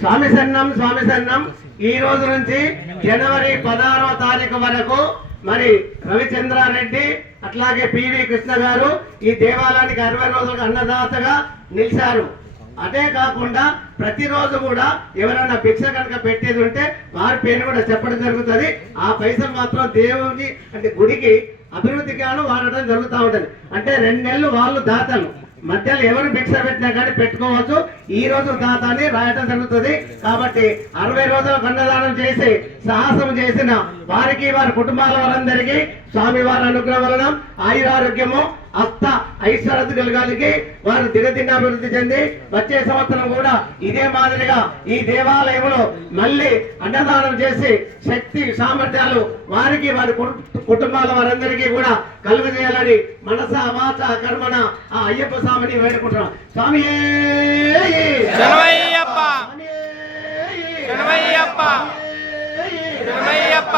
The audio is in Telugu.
స్వామి సన్నం స్వామి సన్నం. ఈ రోజు నుంచి జనవరి పదహారో తారీఖు వరకు మరి రవిచంద్రారెడ్డి అట్లాగే పివి కృష్ణ గారు ఈ దేవాలయానికి అరవై రోజులకు అన్నదాతగా నిలిచారు. అదే కాకుండా ప్రతిరోజు కూడా ఎవరైనా భిక్ష కనుక పెట్టేది ఉంటే వారి పేరు కూడా చెప్పడం జరుగుతుంది. ఆ పైసలు మాత్రం దేవుని అంటే గుడికి అభివృద్ధి గాను వాడటం జరుగుతూ ఉంటుంది. అంటే రెండు నెలలు వాళ్ళు దాతలు. మధ్యలో ఎవరు భిక్ష పెట్టినా కానీ పెట్టుకోవచ్చు. ఈ రోజు దాతాన్ని రాయటం జరుగుతుంది. కాబట్టి అరవై రోజుల కన్నదానం చేసి సాహసం చేసిన వారికి వారి కుటుంబాల వారందరికీ స్వామి వారి అనుగ్రహం వలన ఆయురారోగ్యము అత్త ఐశ్వర్యత కలగాలికి వారు దినదిన అభివృద్ధి చెంది వచ్చే సంవత్సరం కూడా ఇదే మాదిరిగా ఈ దేవాలయంలో మళ్ళీ అన్నదానం చేసి శక్తి సామర్థ్యాలు వారికి వారి కుటు- కుటుంబాల వారందరికీ కూడా కలుగజేయాలని మనస వాచ కర్మణ ఆ అయ్యప్ప స్వామిని వేడుకుంటున్నాం. స్వామి శరణమయ్యప్ప శరణమయ్యప్ప శరణమయ్యప్ప